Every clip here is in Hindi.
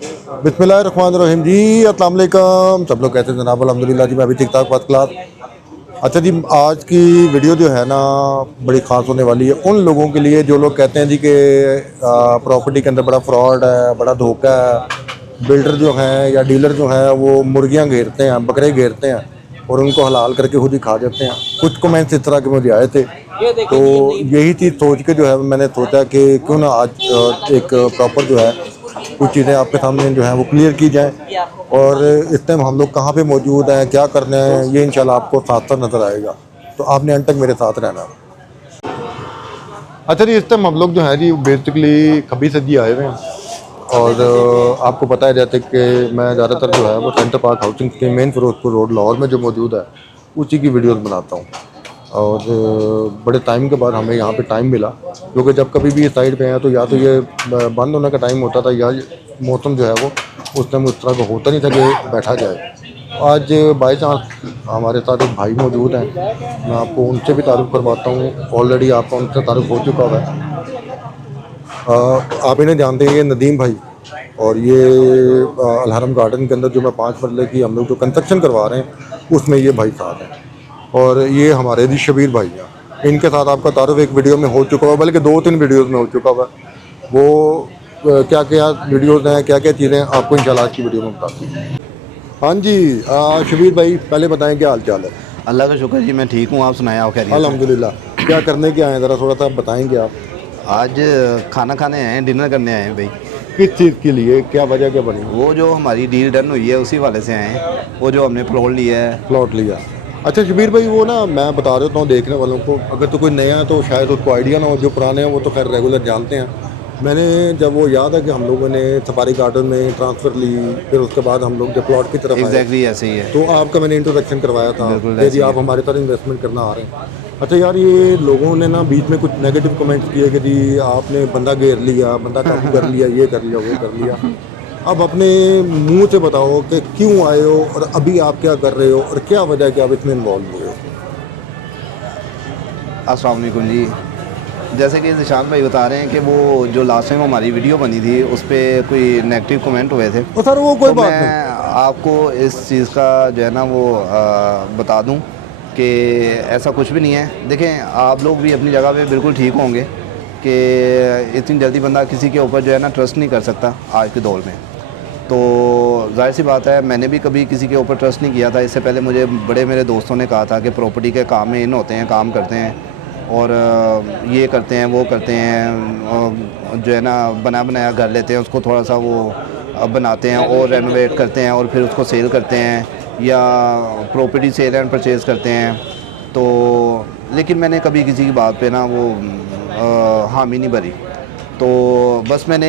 बिस्मिल्लाहिर्रहमानिर्रहीम जी, अस्सलाम वालेकुम। सब लोग कहते हैं जनाब अल्हम्दुलिल्लाह जी, मैं भी ठीक ठाक फर्स्ट क्लास। अच्छा जी, आज की वीडियो जो है ना बड़ी ख़ास होने वाली है उन लोगों के लिए जो लोग कहते हैं जी कि प्रॉपर्टी के अंदर बड़ा फ्रॉड है, बड़ा धोखा है। बिल्डर जो हैं या डीलर जो हैं वो मुर्गियां घेरते हैं, बकरे घेरते हैं और उनको हलाल करके खुद ही खा जाते हैं। कुछ कमेंट्स इस तरह के मुझे आए थे, तो यही चीज़ सोच के जो है मैंने सोचा कि क्यों ना आज एक प्रॉपर जो है कुछ चीज़ें आपके सामने जो है वो क्लियर की जाए। और इस टाइम हम लोग कहाँ पे मौजूद हैं, क्या करने हैं, ये इंशाल्लाह आपको साथ साथ नज़र आएगा, तो आपने अंत तक मेरे साथ रहना। अच्छा जी, इस टाइम हम लोग जो है जी बेसिकली खबी सजी आए हुए हैं। और आपको पता है जैसे कि मैं ज़्यादातर जो है वो सेंटर पार्क हाउसिंग के मेन फिरोजपुर रोड लाहौर में जो मौजूद है उसी की वीडियोस बनाता हूँ। और बड़े टाइम के बाद हमें यहाँ पे टाइम मिला, क्योंकि जब कभी भी इस साइड पे हैं तो या तो ये बंद होने का टाइम होता था या मौसम जो है वो उस टाइम उस तरह का होता नहीं था कि बैठा जाए। आज बाई चांस हमारे साथ एक भाई मौजूद हैं, मैं आपको उनसे भी तारुफ करवाता हूँ। ऑलरेडी आपका उनसे तारुफ हो चुका हुआ है। आप इन्हें जानते हैं, ये नदीम भाई। और ये अलहरम गार्डन के अंदर जो मैं 5 मरले की हम लोग जो कंस्ट्रक्शन करवा रहे हैं उसमें ये भाई साथ हैं। और ये हमारे जी शबीर भाई हैं, इनके साथ आपका तारुफ एक वीडियो में हो चुका हुआ, बल्कि 2-3 वीडियोस में हो चुका हुआ। वो क्या क्या वीडियोस हैं, क्या क्या चीज़ें आपको इंशाल्लाह आज की वीडियो में बताते हैं। हाँ जी, शबीर भाई पहले बताएं क्या हाल चाल है। अल्लाह का शुक्र जी, मैं ठीक हूँ। आप सुनाएं, आप खैरियत से? अल्हम्दुलिल्लाह। क्या करने के आए हैं, ज़रा थोड़ा सा बताएंगे आप। आज खाना खाने आए हैं, डिनर करने आए हैं भाई। किस चीज़ के लिए, क्या वजह क्या बनी। वो जो हमारी डील डन हुई है उसी वाले से आए हैं, वो जो हमने प्लॉट लिया है। प्लॉट लिया। अच्छा शबीर भाई, वो ना मैं बता देता हूँ देखने वालों को, अगर तो कोई नया है तो शायद उसको आइडिया ना हो, जो पुराने हैं वो तो खैर रेगुलर जानते हैं। मैंने जब वो याद है कि हम लोगों ने सफारी गार्डन में ट्रांसफ़र ली, फिर उसके बाद हम लोग जब प्लॉट की तरफ आए एग्जैक्टली ऐसे ही है, तो आपका मैंने इंट्रोडक्शन करवाया था बिल्कुल कि जी ऐसे ही आप है। हमारे साथ इन्वेस्टमेंट करना आ रहे हैं। अच्छा यार, ये लोगों ने ना बीच में कुछ नेगेटिव कमेंट्स किए कि जी आपने बंदा घेर लिया, बंदा काबू कर लिया, ये कर लिया, वो कर लिया। अब अपने मुंह से बताओ कि क्यों आए हो और अभी आप क्या कर रहे हो और क्या वजह है कि आप इसमें इन्वॉल्व हुए हो। अस्सलाम वालेकुम जी। जैसे कि निशान भाई बता रहे हैं कि वो जो लास्ट टाइम हमारी वीडियो बनी थी उस पर कोई नेगेटिव कमेंट हुए थे। तो सर वो कोई तो बात मैं नहीं। आपको इस चीज़ का जो है ना वो बता दूं कि ऐसा कुछ भी नहीं है। देखें, आप लोग भी अपनी जगह पे बिल्कुल ठीक होंगे कि इतनी जल्दी बंदा किसी के ऊपर जो है ना ट्रस्ट नहीं कर सकता आज के दौर में। तो जाहिर सी बात है, मैंने भी कभी किसी के ऊपर ट्रस्ट नहीं किया था। इससे पहले मुझे बड़े मेरे दोस्तों ने कहा था कि प्रॉपर्टी के काम में इन होते हैं, काम करते हैं और ये करते हैं, वो करते हैं, जो है ना बना बनाया घर लेते हैं, उसको थोड़ा सा वो बनाते हैं और रेनोवेट करते हैं और फिर उसको सेल करते हैं या प्रॉपर्टी सेल एंड परचेज़ करते हैं। तो लेकिन मैंने कभी किसी की बात पे ना वो हामी नहीं भरी। तो बस मैंने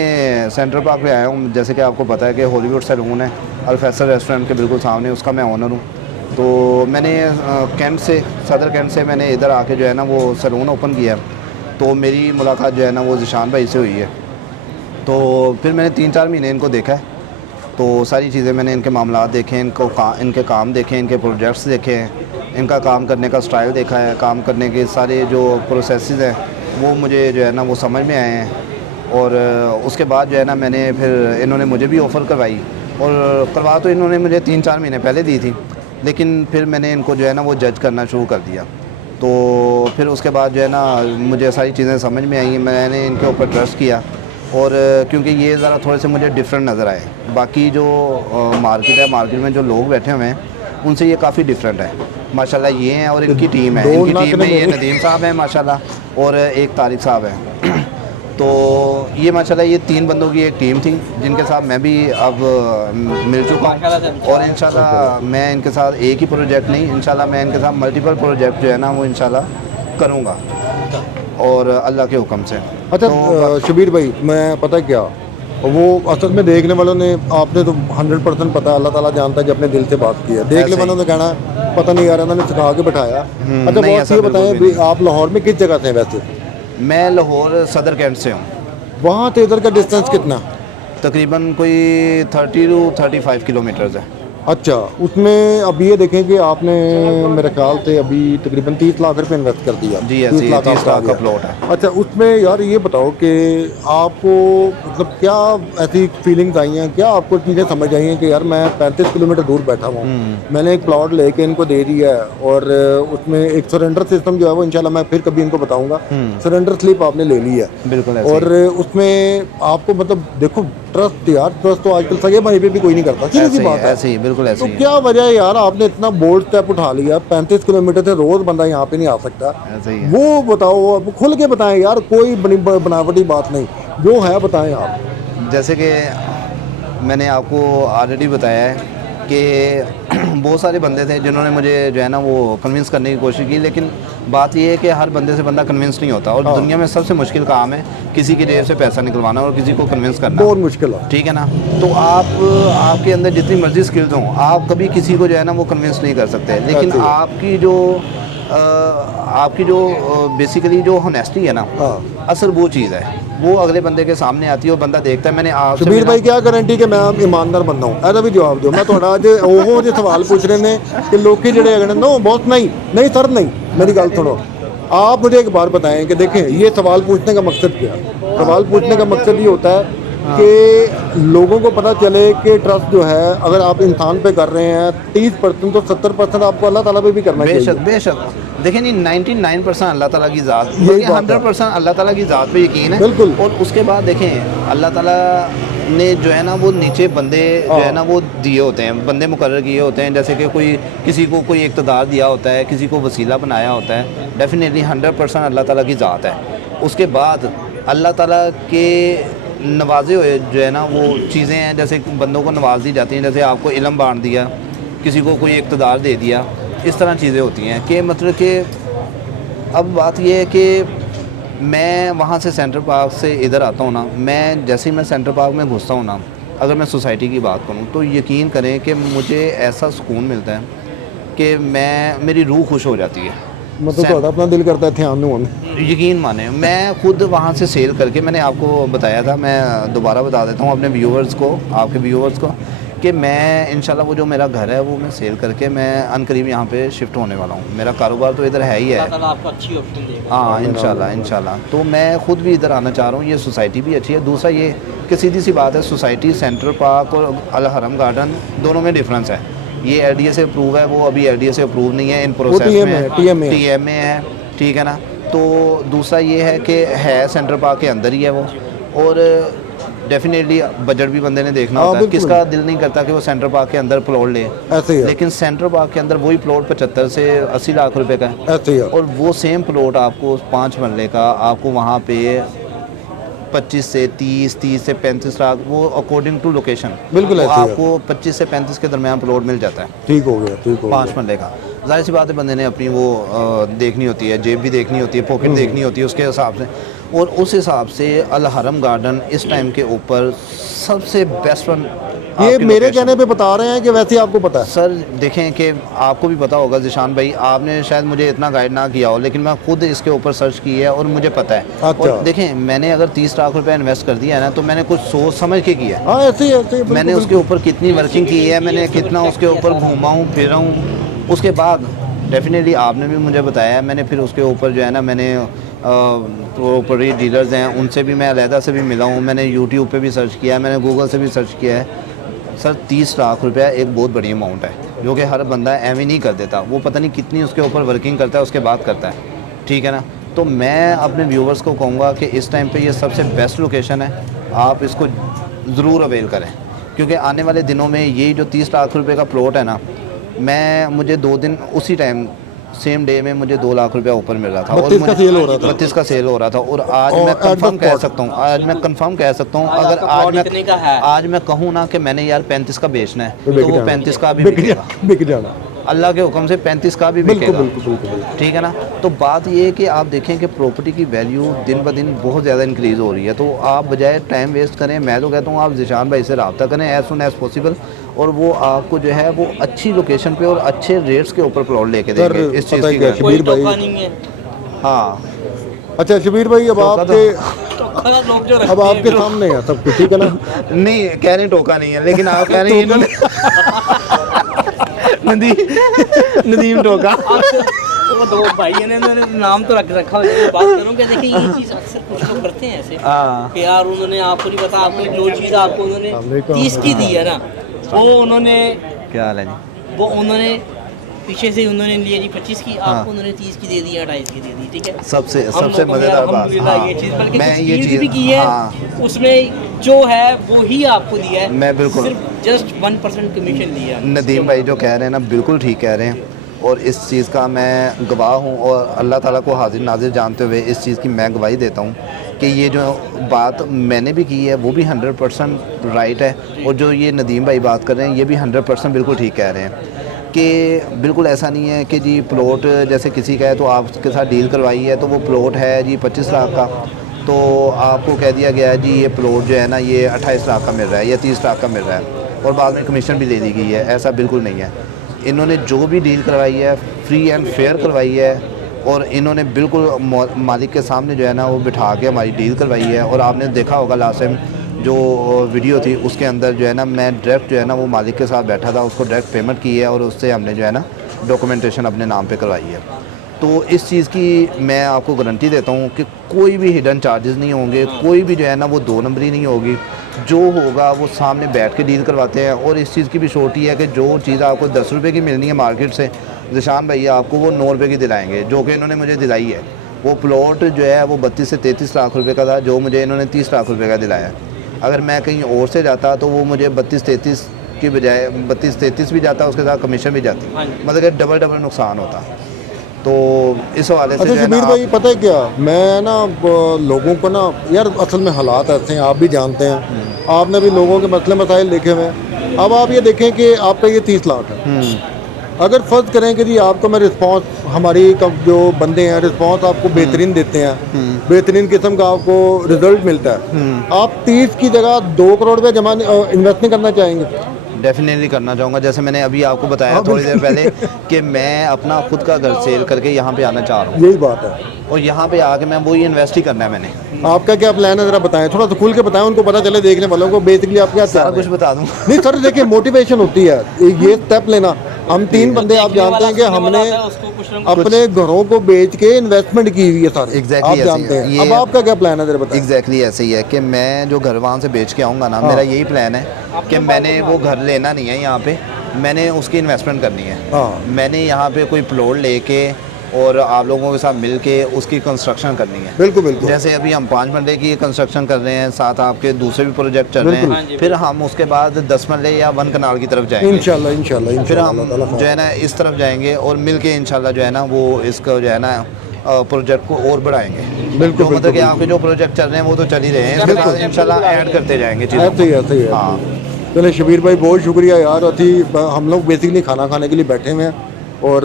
सेंट्रल पार्क में आया हूँ। जैसे कि आपको पता है कि हॉलीवुड सैलून है अल फैसल रेस्टोरेंट के बिल्कुल सामने, उसका मैं ओनर हूँ। तो मैंने कैंट से, सदर कैंट से मैंने इधर आके जो है ना वो सैलून ओपन किया। तो मेरी मुलाकात जो है ना वो ज़िशान भाई से हुई है। तो फिर मैंने 3-4 महीने इनको देखा है, तो सारी चीज़ें मैंने इनके मामलात देखे, इनके काम देखे, इनके प्रोजेक्ट्स देखे हैं, इनका काम करने का स्टाइल देखा है, काम करने के सारे जो प्रोसेसेस हैं वो मुझे जो है ना वो समझ में आए हैं। और उसके बाद जो है ना मैंने फिर इन्होंने मुझे भी ऑफ़र करवाई, और करवा तो इन्होंने मुझे 3-4 महीने पहले दी थी, लेकिन फिर मैंने इनको जो है ना वो जज करना शुरू कर दिया। तो फिर उसके बाद जो है ना मुझे सारी चीज़ें समझ में आई, मैंने इनके ऊपर ट्रस्ट किया। और क्योंकि ये ज़रा थोड़े से मुझे डिफरेंट नज़र आए, बाकी जो मार्केट है, मार्केट में जो लोग बैठे हुए हैं उनसे ये काफ़ी डिफरेंट है। माशाल्लाह ये हैं और इनकी टीम है, इनकी टीम में ये नदीम साहब हैं माशाल्लाह और एक तारिक साहब हैं। तो ये माशाल्लाह ये 3 बंदों की एक टीम थी जिनके साथ मैं भी अब मिल चुका हूँ। और इंशाल्लाह मैं इनके साथ एक ही प्रोजेक्ट नहीं, इंशाल्लाह मैं इनके साथ मल्टीपल प्रोजेक्ट जो है ना वो इंशाल्लाह करूँगा और अल्लाह के हुक्म से। अच्छा तो शबीर भाई, मैं पता क्या, वो असल में देखने वालों ने, आपने तो 100% पता है, अल्लाह ताला जानता है कि अपने दिल से बात की है। देखने ऐसे वालों ने ही कहना पता नहीं यार इन्होंने सिखा के बैठाया। अच्छा नहीं, बहुत ऐसा ये बिल्कुल बताएं भी भी, नहीं। आप लाहौर में किस जगह से हैं वैसे। मैं लाहौर सदर कैंट से हूँ। वहाँ से इधर का डिस्टेंस कितना। तकरीबन कोई 30 to 35 किलोमीटर्स है। अच्छा, उसमें अब ये देखें कि आपने मेरे ख्याल से अभी तकरीबन 30 लाख रुपए इन्वेस्ट कर दिया। जी ऐसे 30 आपका आ लाख का गया। प्लॉट है। अच्छा, उसमें यार ये बताओ कि आपको मतलब क्या ऐसी फीलिंग्स आई हैं, क्या आपको चीज़ें समझ आई हैं कि यार मैं 35 किलोमीटर दूर बैठा हुआ हूँ, मैंने एक प्लॉट लेके इनको दे दिया है और उसमें एक सरेंडर सिस्टम जो है वो इंशाल्लाह मैं फिर कभी इनको बताऊंगा, सरेंडर स्लिप आपने ले ली है बिल्कुल ऐसे और उसमें आपको मतलब देखो ट्रस्ट यार, ट्रस्ट तो आजकल सगे भाई पे भी कोई नहीं करता, सीधी सी बात है। ऐसे ही बिल्कुल ऐसे तो ही क्या वजह है यार, आपने इतना बोल्ड स्टेप उठा लिया, 35 किलोमीटर से रोज बंदा यहाँ पे नहीं आ सकता। ऐसे ही है। वो बताओ, अब खुल के बताएं यार, कोई बनावटी बात नहीं, जो है बताएं आप। जैसे कि मैंने आपको ऑलरेडी बताया है कि बहुत सारे बंदे थे जिन्होंने मुझे जो है ना वो कन्विंस करने की कोशिश की, लेकिन बात ये है कि हर बंदे से बंदा कन्विंस नहीं होता और दुनिया में सबसे मुश्किल काम है किसी की जेब से पैसा निकलवाना और किसी को कन्विंस करना, बहुत मुश्किल है। ठीक है ना। तो आपके अंदर जितनी मर्जी स्किल्स हों, आप कभी किसी को जो है ना वो कन्विंस नहीं कर सकते, लेकिन आपकी जो बेसिकली जो होनेस्टी है ना, हाँ असल वो चीज़ है, वो अगले बंदे के सामने आती है और बंदा देखता है। मैंने आपसे शबीर भाई क्या गारंटी कि मैं ईमानदार बंदा हूँ, ऐसा भी जवाब दो। मैं थोड़ा आज वो जो सवाल पूछ रहे ने कि लोग जड़े अगर नो बहुत नहीं नहीं सर नहीं, मेरी गल सुनो, आप मुझे एक बार बताएं कि देखें ये सवाल पूछने का मकसद क्या है। सवाल पूछने का मकसद ये होता है कि लोगों को पता चले कि ट्रस्ट जो है अगर आप इंसान पे कर रहे हैं 30% तो 70% आपको अल्लाह ताला पे भी करना चाहिए। बेशक बेशक देखें नहीं, 99% अल्लाह ताला की ज़ात, यही बात है। 100% अल्लाह ताला की ज़ात पे यकीन है। बिल्कुल। और उसके बाद देखें अल्लाह ताला ने जो है ना वो नीचे बंदे जो है ना वो दिए होते हैं, बंदे मुकर्रर किए होते हैं, जैसे कि किसी को कोई इक़्तिदार दिया होता है, किसी को वसीला बनाया होता है। डेफिनेटली 100% अल्लाह ताला की ज़ात है। उसके बाद अल्लाह ताला के नवाजे हुए जो है ना वो चीज़ें हैं, जैसे बंदों को नवाज दी जाती हैं, जैसे आपको इल्म बांट दिया, किसी को कोई इक़्तिदार दे दिया, इस तरह चीज़ें होती हैं कि मतलब कि अब बात यह है कि मैं वहाँ से सेंटर पार्क से इधर आता हूँ ना, मैं जैसे ही मैं सेंटर पार्क में घुसता हूँ ना, अगर मैं सोसाइटी की बात करूँ तो यकीन करें कि मुझे ऐसा सुकून मिलता है कि मेरी रूह खुश हो जाती है। मतलब तो अपना दिल करता है ध्यान नहीं होने। यकीन माने मैं खुद वहाँ से सेल करके, मैंने आपको बताया था, मैं दोबारा बता देता हूँ अपने व्यूअर्स को, आपके व्यूअर्स को, कि मैं इंशाल्लाह वो जो मेरा घर है वो मैं सेल करके मैं अनकरीब यहाँ पे शिफ्ट होने वाला हूँ। मेरा कारोबार तो इधर है ही है, आपको अच्छी ऑप्शन देगा। हाँ इंशाल्लाह। तो मैं ख़ुद भी इधर आना चाह रहा हूँ, ये सोसाइटी भी अच्छी है। दूसरा ये कि सीधी सी बात है, सोसाइटी सेंट्रल पार्क और अल हरम गार्डन दोनों में डिफरेंस है। ये LDA से अप्रूव है, वो अभी LDA से अप्रूव नहीं है, इन प्रोसेस में TMA है, ठीक है ना। तो दूसरा ये है कि है सेंट्रल पार्क के अंदर ही है वो, और डेफिनेटली बजट भी बंदे ने देखना होता है। किसका दिल नहीं करता कि वो सेंट्रल पार्क के अंदर प्लॉट ले, ऐसे ही है। लेकिन सेंट्रल पार्क के अंदर वही प्लॉट 75 से 80 लाख रुपए का है, ऐसे ही है। और वो सेम प्लॉट आपको 5 मरले का आपको वहाँ पे 25 से 30 से 35 लाख, वो अकॉर्डिंग टू लोकेशन, बिल्कुल ऐसे ही है। आपको 25 से 35 के दरमियान प्लॉट मिल जाता है। ठीक हो गया, ठीक हो गया। 5 मरले का, जाहिर सी बात है बंदे ने अपनी वो देखनी होती है, जेब भी देखनी होती है, पॉकेट देखनी होती है उसके हिसाब से। और उस हिसाब से अल हरम गार्डन इस टाइम के ऊपर सबसे बेस्ट वन। ये मेरे कहने पे बता रहे हैं कि वैसे आपको पता है? सर देखें कि आपको भी पता होगा ज़िशान भाई, आपने शायद मुझे इतना गाइड ना किया हो, लेकिन मैं खुद इसके ऊपर सर्च की है और मुझे पता है। अच्छा। और देखें मैंने अगर 30 लाख रुपए इन्वेस्ट कर दिया है ना, तो मैंने कुछ सोच समझ के किया है। हाँ ऐसे ही, ऐसे ही, मैंने उसके ऊपर कितनी वर्किंग की है, मैंने कितना उसके ऊपर घूमा हूँ फिरा हूँ। उसके बाद डेफिनेटली आपने भी मुझे बताया है, मैंने फिर उसके ऊपर जो है ना, मैंने प्रॉपर्टी डीलर्स हैं उनसे भी मैं अलहदा से भी मिला हूँ, मैंने यूट्यूब पे भी सर्च किया है, मैंने गूगल से भी सर्च किया है। सर 30 लाख रुपया एक बहुत बड़ी अमाउंट है, जो कि हर बंदा एवं नहीं कर देता, वो पता नहीं कितनी उसके ऊपर वर्किंग करता है उसके बाद करता है, ठीक है ना। तो मैं अपने व्यूवर्स को कहूँगा कि इस टाइम पे ये सबसे बेस्ट लोकेशन है, आप इसको ज़रूर अवेल करें, क्योंकि आने वाले दिनों में ये जो 30 लाख रुपये का प्लॉट है ना, मुझे 2 दिन उसी टाइम सेम डे में मुझे 2 लाख रुपया ऊपर मिल रहा था, और 32 का सेल हो रहा था। 32 का सेल हो रहा था। और आज मैं कंफर्म कह सकता हूँ, अगर आज मैं कहूँ ना कि मैंने यार 35 का बेचना है, तो वो 35 का भी बिक जाना, अल्लाह के हुक्म से 35 का भी बिकेगा, बिल्कुल, ठीक है ना। तो बात ये है कि आप देखें कि प्रॉपर्टी की वैल्यू दिन ब दिन बहुत ज़्यादा इंक्रीज़ हो रही है, तो आप बजाय टाइम वेस्ट करें, मैं तो कहता हूँ आप ज़िशान भाई से रब्ता करें एज सुन एज़ पॉसिबल, और वो आपको जो है वो अच्छी लोकेशन पे और अच्छे रेट्स के ऊपर प्लॉट लेके देंगे। इस चीज़ की गारंटी। शबीर भाई, हाँ अच्छा शबीर भाई, अब आपके सामने है सब कुछ, ठीक है ना? नहीं कह रहे टोका नहीं है, लेकिन आप कह रहे हैं नदीम टोका। वो दो भाई हैं, उन्होंने नाम तो रख रखा है। बात करूँ कि देखिए ये चीज़ अक्सर कुछ लोग करते हैं ऐसे कि यार उन्होंने आपको नहीं पता, आपने जो चीज़ आपको उन्होंने 30 की दी है ना, वो उन्होंने क्या हाल है जी? वो उन्होंने पीछे से उन्होंने लिया जी 25 की, आपको उन्होंने 30 की दे दी या 28 की दे दी, ठीक है। सबसे हम सबसे लोगों ने मज़ेदार बात, अल्हम्दुलिल्लाह ये चीज़, बल्कि मैं कुछ ये डील्स चीज़ भी की है, हाँ, उसमें जो है वो ही आपको दिया है, मैं बिल्कुल सिर्फ जस्ट 1% कमीशन लिया है। नदीम भाई जो कह रहे हैं ना बिल्कुल ठीक कह रहे हैं, और इस चीज़ का मैं गवाह हूँ, और अल्लाह ताला को हाजिर नाजिर जानते हुए इस चीज़ की मैं गवाही देता हूँ कि ये जो बात मैंने भी की है वो भी 100% राइट है, और जो ये नदीम भाई बात कर रहे हैं ये भी 100% बिल्कुल ठीक कह रहे हैं कि बिल्कुल ऐसा नहीं है कि जी प्लॉट जैसे किसी का है तो आपके साथ डील करवाई है तो वो प्लॉट है जी 25 लाख का, तो आपको कह दिया गया है जी ये प्लॉट जो है ना ये 28 लाख का मिल रहा है या 30 लाख का मिल रहा है, और बाद में कमीशन भी ले ली गई है। ऐसा बिल्कुल नहीं है। इन्होंने जो भी डील करवाई है फ्री एंड फेयर करवाई है, और इन्होंने बिल्कुल मालिक के सामने जो है ना वो बिठा के हमारी डील करवाई है। और आपने देखा होगा लास्ट टाइम जो वीडियो थी उसके अंदर जो है ना मैं डायरेक्ट जो है ना वो मालिक के साथ बैठा था, उसको डायरेक्ट पेमेंट की है और उससे हमने जो है ना डॉक्यूमेंटेशन अपने नाम पे करवाई है। तो इस चीज़ की मैं आपको गारंटी देता हूँ कि कोई भी हिडन चार्जेस नहीं होंगे, कोई भी जो है ना वो 2 नंबरी नहीं होगी। जो होगा वो सामने बैठ के डील करवाते हैं। और इस चीज़ की भी शॉर्टी है कि जो चीज़ आपको 10 रुपये की मिलनी है मार्केट से, ज़िशान भैया आपको वो 9 रुपये की दिलाएंगे, जो कि इन्होंने मुझे दिलाई है। वो प्लॉट जो है वो 32 से 33 लाख रुपए का था, जो मुझे इन्होंने 30 लाख रुपए का दिलाया। अगर मैं कहीं और से जाता तो वो मुझे 32-33 की बजाय 32-33 भी जाता, उसके साथ कमीशन भी जाती, मतलब कि डबल नुकसान होता। तो इस हवाले से अच्छा शबीर भाई, पता है क्या, मैं ना लोगों को ना यार असल में हालात ऐसे हैं, आप भी जानते हैं, आपने भी लोगों के मसले मसाइल देखे हुए हैं। अब आप ये देखें कि आप पे ये 30 लाख है, अगर फ़र्ज़ करें कि जी आपको मैं रिस्पांस, हमारी जो बंदे हैं रिस्पांस आपको बेहतरीन देते हैं, बेहतरीन किस्म का आपको रिजल्ट मिलता है, आप 30 की जगह 2 करोड़ रुपये जमा इन्वेस्ट नहीं करना चाहेंगे? डेफिनेटली करना चाहूँगा। जैसे मैंने अभी आपको बताया थोड़ी देर पहले कि मैं अपना खुद का घर सेल करके यहाँ पे आना चाह रहा हूँ, यही बात है, और यहाँ पे आके मैं वही इन्वेस्ट ही करना है मैंने। आपका क्या प्लान है, ज़रा बताएं, थोड़ा सा खुल के बताएं, उनको पता चले देखने वालों को बेसिकली आप क्या सारा कुछ बता दूँ। नहीं सर, देखिए मोटिवेशन होती है ये स्टेप लेना। हम 3 बंदे आप जानते हैं कि हमने अपने घरों को बेच के इन्वेस्टमेंट की हुई है सर, एग्जैक्टली आप जानते हैं। अब आपका क्या प्लान है जरा बताएं। एग्जैक्टली ऐसे ही है कि मैं जो घर वहाँ से बेच के आऊँगा ना, मेरा यही प्लान है कि मैंने वो घर लेना नहीं है यहाँ पे, मैंने उसकी इन्वेस्टमेंट करनी है। हाँ, मैंने यहाँ पे कोई प्लॉट लेके और आप लोगों के साथ मिल के उसकी कंस्ट्रक्शन करनी है। बिल्कुल बिल्कुल। जैसे अभी हम 5 मरले की कंस्ट्रक्शन कर रहे हैं, साथ आपके दूसरे भी प्रोजेक्ट चल रहे हैं, फिर हम उसके बाद 10 मरले या 1 कनाल की तरफ जाएंगे इंशाल्लाह इंशाल्लाह फिर हम इंशाल्लाह जो है ना इस तरफ जाएंगे और मिल के इंशाल्लाह जो है ना वो इसको जो है ना प्रोजेक्ट को और बढ़ाएंगे। बिल्कुल, तो मतलब कि आपके जो प्रोजेक्ट चल रहे हैं वो तो चल ही रहे हैं, इसके बाद इंशाल्लाह ऐड करते जाएंगे चीज़ों ऐसे ही ऐसे ही। हाँ। चले शबीर भाई, बहुत शुक्रिया यार। अभी हम लोग बेसिकली खाना खाने के लिए बैठे हुए हैं और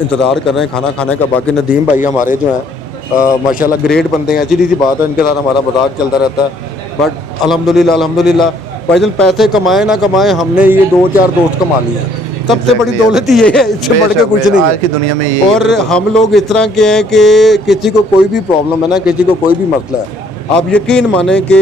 इंतज़ार कर रहे हैं खाना खाने का। बाकी नदीम भाई हमारे जो हैं माशाल्लाह ग्रेट बंदे हैं, सीधी सी बात है, इनके साथ हमारा मजाक चलता रहता है। बट अल्हम्दुलिल्लाह भाईजान, पैसे कमाए ना कमाए, हमने ये 2-4 दोस्त कमा लिए हैं। सबसे बड़ी दौलत ही ये है, इससे बढ़ के कुछ नहीं आज की दुनिया में ये। और हम लोग इस तरह के हैं कि किसी को कोई भी प्रॉब्लम है ना, किसी को कोई भी मसला है, आप यकीन माने कि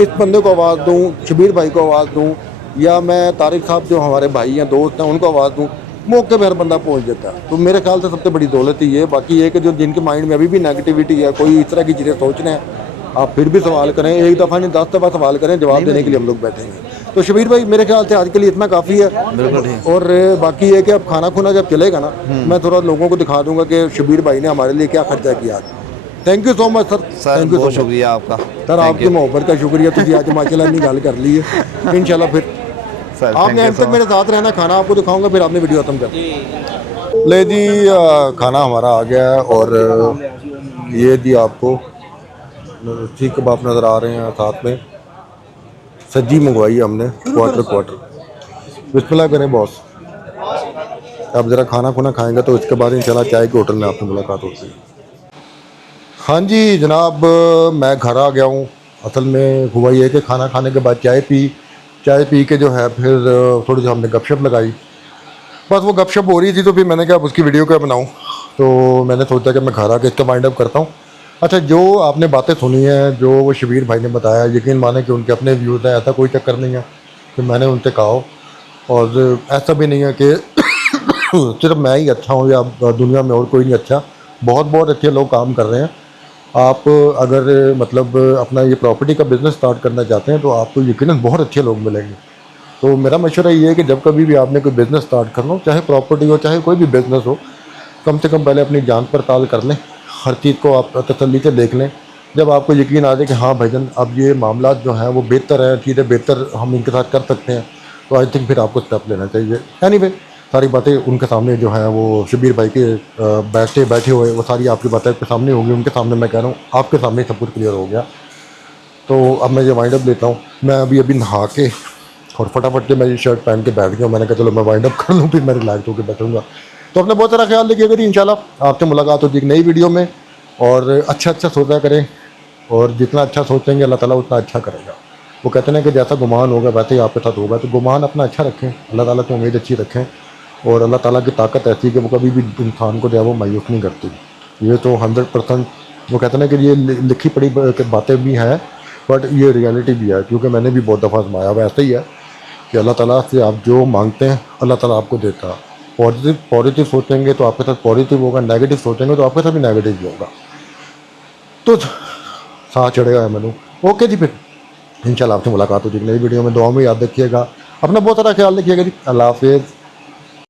इस बंदे को आवाज़ दूँ, शबीर भाई को आवाज़ दूँ, या मैं तारिक साहब जो हमारे भाई हैं दोस्त हैं उनको आवाज़ दूँ, मौके पर हर बंदा पहुंच जाता है। तो मेरे ख्याल से सबसे बड़ी दौलत ही है। बाकी ये कि जो जिनके माइंड में अभी भी नेगेटिविटी है, कोई इस तरह की चीज़ें सोच रहे हैं, आप फिर भी सवाल करें, एक दफ़ा नहीं 10 दफ़ा सवाल करें, जवाब देने के लिए हम लोग बैठेंगे। तो शबीर भाई मेरे ख्याल से आज के लिए इतना काफ़ी है। बिल्कुल ठीक। और बाकी ये कि अब खाना खुना जब चलेगा ना, मैं थोड़ा लोगों को दिखा दूंगा कि शबीर भाई ने हमारे लिए क्या खर्चा किया। Thank you so much sir. Sir बहुत शुक्रिया आपका सर, आपकी मोहब्बत का शुक्रिया। तुझे आज माशाल्लाह नहीं गल कर ली है। इंशाल्लाह फिर सर आपने अब तक मेरे साथ रहना, खाना आपको दिखाऊंगा, फिर आपने वीडियो खत्म कर ले जी। खाना हमारा आ गया है और ये जी आपको सीख कबाब नज़र आ रहे हैं, साथ में सब्जी मंगवाई है हमने क्वार्टर। बिस्मिल्लाह करें बॉस। अब ज़रा खाना खुना खाएंगे तो इसके बाद इंशाल्लाह चाय के होटल में आपसे मुलाकात होती है। हाँ जी जनाब, मैं घर आ गया हूँ। असल में हुआ ये कि खाना खाने के बाद चाय पी के जो है फिर थोड़ी सी हमने गपशप लगाई। बस वो गपशप हो रही थी तो फिर मैंने कहा उसकी वीडियो क्या बनाऊँ, तो मैंने सोचा कि मैं घर आके इसका वाइंड अप करता हूँ। अच्छा, जो आपने बातें सुनी हैं, जो वो शबीर भाई ने बताया, यकीन माने कि उनके अपने व्यूज़ हैं, ऐसा कोई चक्कर नहीं है कि मैंने उनसे कहा हो। और ऐसा भी नहीं है कि सिर्फ मैं ही अच्छा हूँ या दुनिया में और कोई नहीं अच्छा, बहुत बहुत अच्छे लोग काम कर रहे हैं। आप अगर मतलब अपना ये प्रॉपर्टी का बिज़नेस स्टार्ट करना चाहते हैं तो आपको यकीनन बहुत अच्छे लोग मिलेंगे। तो मेरा मशवरा ये है कि जब कभी भी आपने कोई बिज़नेस स्टार्ट करना हो, चाहे प्रॉपर्टी हो चाहे कोई भी बिज़नेस हो, कम से कम पहले अपनी जांच पड़ताल कर लें, हर चीज़ को आप तसल्ली से देख लें। जब आपको यकीन आ जाए कि हाँ भाईजान अब ये मामला जो है वो बेहतर है, चीज़ें बेहतर हम इनके साथ कर सकते हैं, तो आई थिंक फिर आपको स्टेप लेना चाहिए। एनीवे सारी बातें उनके सामने जो है वो शबीर भाई के बैठे हुए वो सारी आपकी बातें आपके सामने होंगी, उनके सामने मैं कह रहा हूँ, आपके सामने सब कुछ क्लियर हो गया। तो अब मैं ये वाइंड अप लेता हूँ। मैं अभी नहा के और फटाफट से मैं ये शर्ट पहन के बैठ गया। मैंने कहा चलो मैं वाइंड अप कर लूँ, फिर मैं रिलैक्स होकर बैठूँगा। तो अपना बहुत सारा ख्याल रखिएगा जी। इंशाल्लाह आपसे मुलाकात होगी एक नई वीडियो में। और अच्छा सोचा करें, और जितना अच्छा सोचेंगे अल्लाह ताला उतना अच्छा करेगा। वो कहते हैं ना कि जैसा गुमान होगा वैसे ही आपके साथ होगा। तो गुमान अपना अच्छा रखें, अल्लाह ताला से उम्मीद अच्छी रखें, और अल्लाह ताला की ताकत ऐसी है कि वो कभी भी इंसान को जो है वो मायूस नहीं करती। ये तो 100% वो कहते हैं ना कि ये लिखी पढ़ी बातें भी हैं, बट ये रियलिटी भी है, क्योंकि मैंने भी बहुत दफ़ा आजमाया। वैसे ही है कि अल्लाह ताला से आप जो मांगते हैं अल्लाह ताला आपको देता है। पॉजिटिव सोचेंगे तो आपके साथ पॉजिटिव होगा, नेगेटिव सोचेंगे तो आपके साथ भी नेगेटिव ही होगा। तो साथ चढ़ेगा मैनू। ओके जी, फिर इंशाल्लाह आपसे मुलाकात होगी नई वीडियो में। दुआ में याद रखिएगा, अपना बहुत सारा ख्याल रखिएगा जी। अल्लाह हाफिज़।